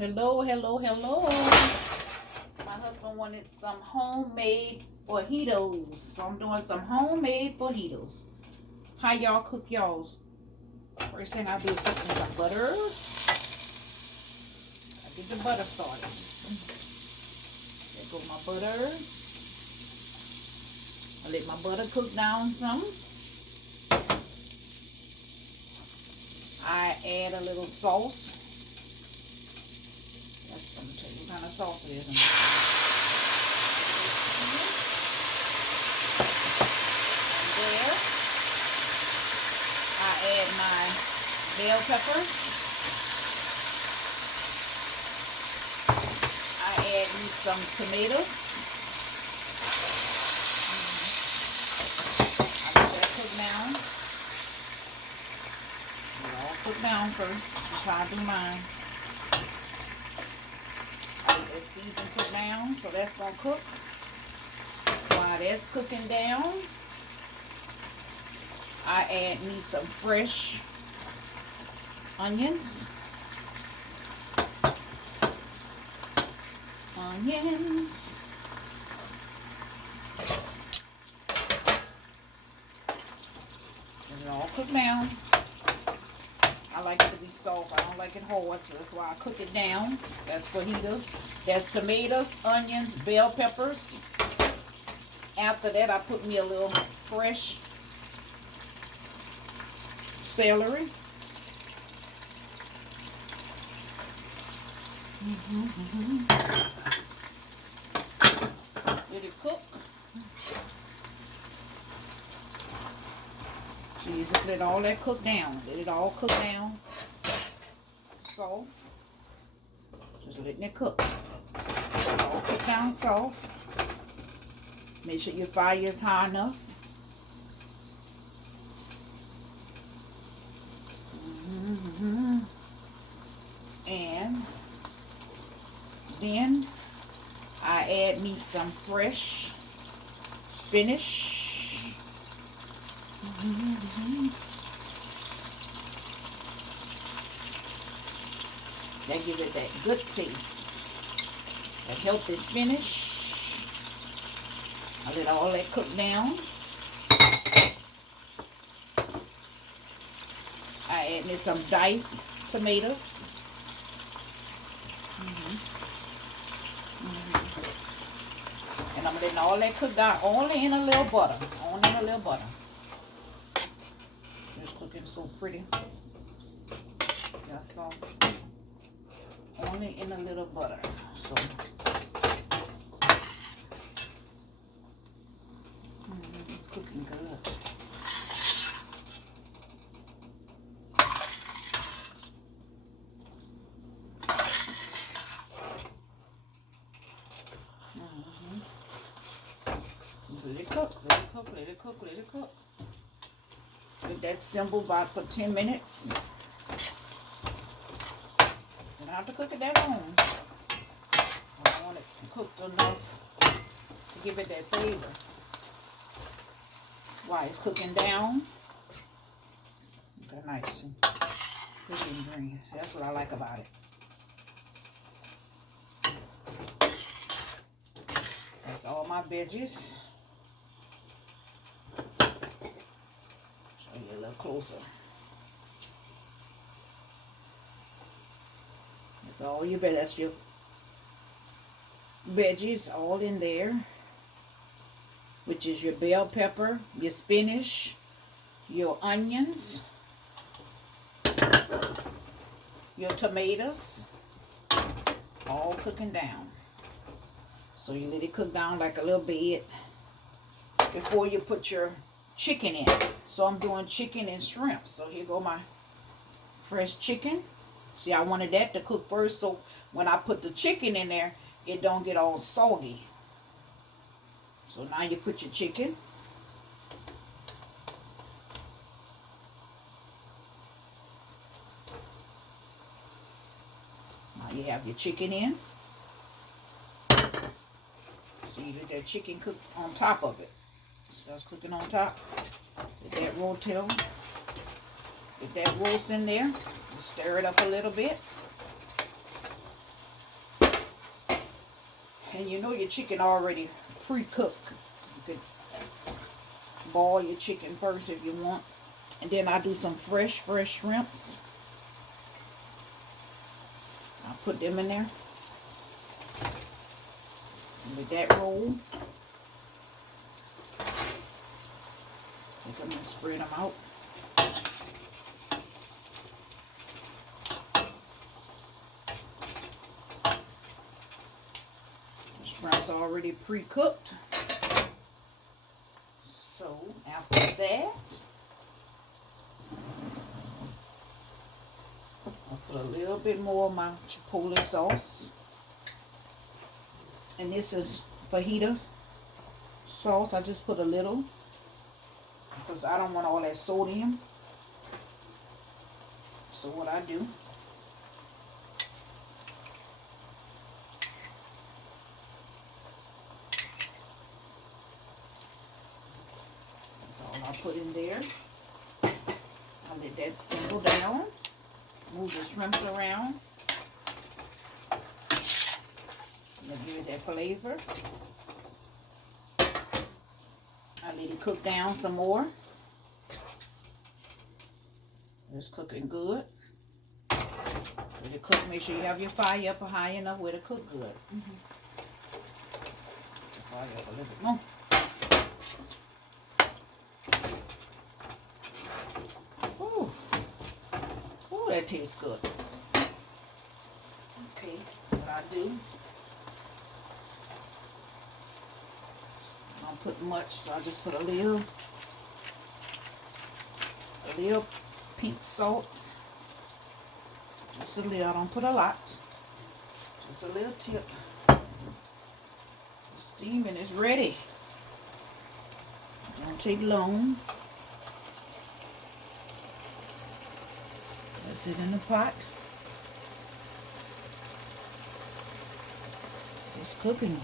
Hello, hello, hello. My husband wanted some homemade fajitas. So I'm doing some homemade fajitas. How y'all cook y'all's? First thing I do is put in some butter. I get the butter started. There go my butter. I let my butter cook down some. I add a little sauce. I'm gonna tell you what kind of sauce it is. And there, I add my bell pepper. I add me some tomatoes. I let that cook down. It all cook down first. I'm trying to do mine. That season cook down, so that's gonna cook. While that's cooking down, I add me some fresh onions. And it all cook down. I like it to be soft. I don't like it hard, so that's why I cook it down. That's fajitas. That's tomatoes, onions, bell peppers. After that, I put me a little fresh celery. Let it cook. So you just let all that cook down. Let it all cook down. Soft. Just letting it cook. All cook down soft. Make sure your fire is high enough. And then I add me some fresh spinach. That gives it that good taste. That healthy spinach. I let all that cook down. I add me some diced tomatoes. And I'm letting all that cook down, only in a little butter. Only in a little butter. It's cooking so pretty. That's all. Only in a little butter. So cooking good. Let it cook, let it cook, let it cook, let it cook. Let that simmer about for 10 minutes. You don't have to cook it that long. I want it cooked enough to give it that flavor. While it's cooking down, they're nice and pretty and green. That's what I like about it. That's all my veggies. Show you a little closer. That's all your veggies. That's your veggies all in there, which is your bell pepper, your spinach, your onions, your tomatoes, all cooking down. So you let it cook down like a little bit before you put your chicken in. So I'm doing chicken and shrimp. So here go my fresh chicken. See, I wanted that to cook first, so when I put the chicken in there, it don't get all soggy. So now you put your chicken. Now you have your chicken in. So you let that chicken cook on top of it. So that's cooking on top. Let that rotel. Get that roast in there. Stir it up a little bit. And you know your chicken already pre-cooked. You could boil your chicken first if you want. And then I do some fresh shrimps. I'll put them in there. And with that roll, take them and spread them out. The shrimps are already pre-cooked. So after that, I'll put a little bit more of my chipotle sauce. And this is fajita sauce. I just put a little because I don't want all that sodium. So what I do, that's all I put in there. I'll let that simmer down. Move the shrimps around. Give it that flavor. I let it cook down some more. It's cooking good. Let it cook. Make sure you have your fire up high enough where to cook good. The fire up a little bit more. Ooh. Ooh, that tastes good. Okay, what I do, I don't put much, so I just put a little pink salt. Just a little. I don't put a lot. Just a little tip. Steaming is ready. Don't take long. Let's it in the pot. It's cooking.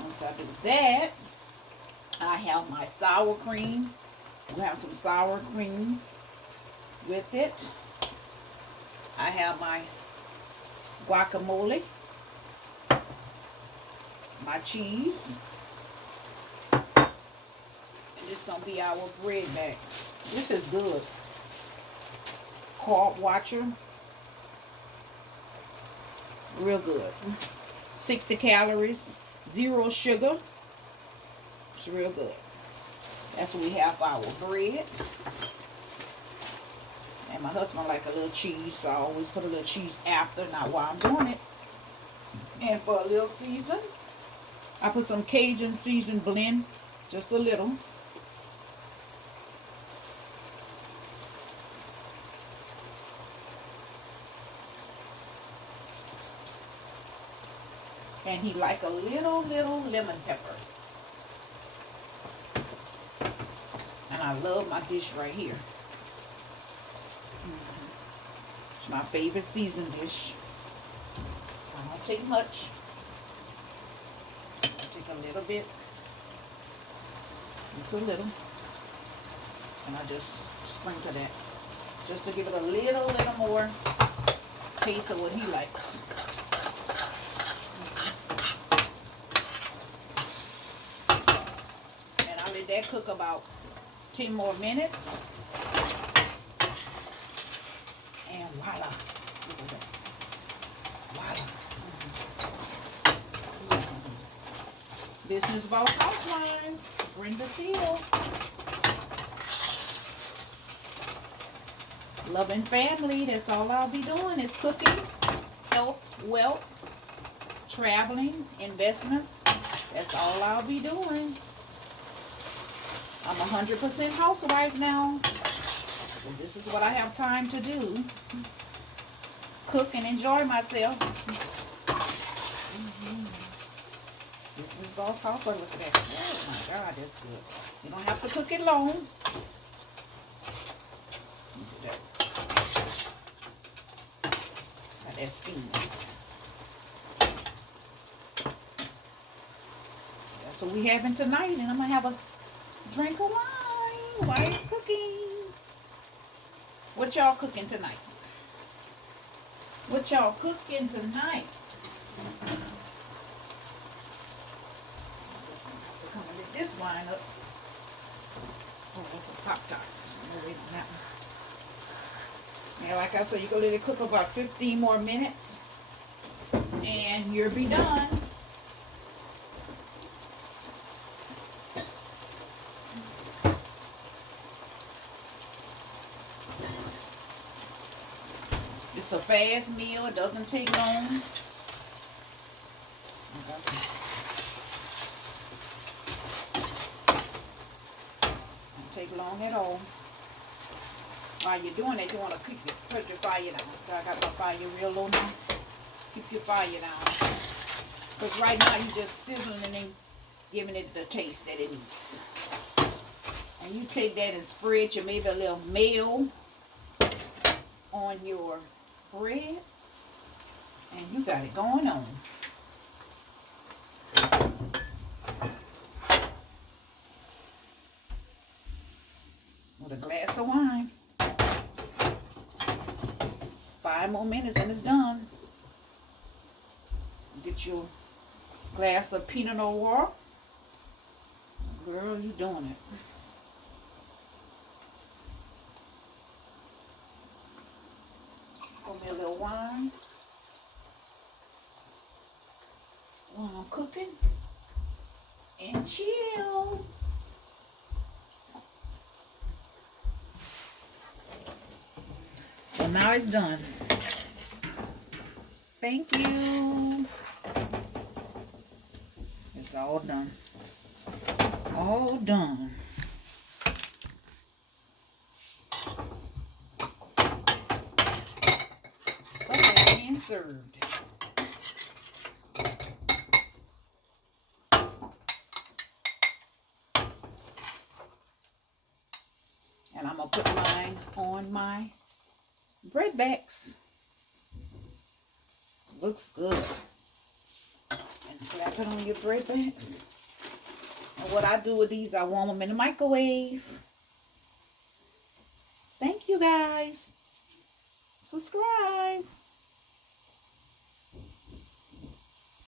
Once I do that, I have my sour cream. We have some sour cream with it. I have my guacamole, my cheese, and this is gonna be our bread bag. This is good. Carb Watcher, real good. 60 calories, 0 sugar. It's real good. That's what we have for our bread. And my husband like a little cheese, so I always put a little cheese after, not while I'm doing it. And for a little season, I put some Cajun seasoned blend, just a little. And he like a little lemon pepper. And I love my dish right here. It's my favorite seasoned dish. I don't take much. I take a little bit. Just a little. And I just sprinkle that. Just to give it a little more taste of what he likes. And I'll let that cook about 10 more minutes. And voila. Look at that. Voila. Business Boss Housewife. Brenda Field. Loving family. That's all I'll be doing is cooking, health, wealth, traveling, investments. That's all I'll be doing. I'm 100% housewife now. So this is what I have time to do. Cook and enjoy myself. This is Boss Housewife. Look at that. Oh my God, that's good. You don't have to cook it long. Look at that. Got that steam. That's what we having tonight, and I'm gonna have a drink of wine while it's cooking. What y'all cooking tonight? What y'all cooking tonight? Come and get this wine up. Oh, that's a Pop-Tart. So no wait on that one. Now, like I said, you can let it cook about 15 more minutes. And you'll be done. It's a fast meal. It doesn't take long. Don't take long at all. While you're doing it, you want to put your fire down. So I got my fire real low now. Keep your fire down. Because right now you're just sizzling and then giving it the taste that it needs. And you take that and spread your maybe a little mayo on your bread. And you got it going on. With a glass of wine. 5 more minutes and it's done. Get your glass of Pinot Noir. Girl, you doing it. Pour me a little wine while I'm cooking. And chill. So now it's done. Thank you. It's all done. All done. So it's being served. And I'm going to put mine on my bread backs. Looks good. And slap it on your bread backs. And what I do with these, I warm them in the microwave. Thank you guys. Subscribe.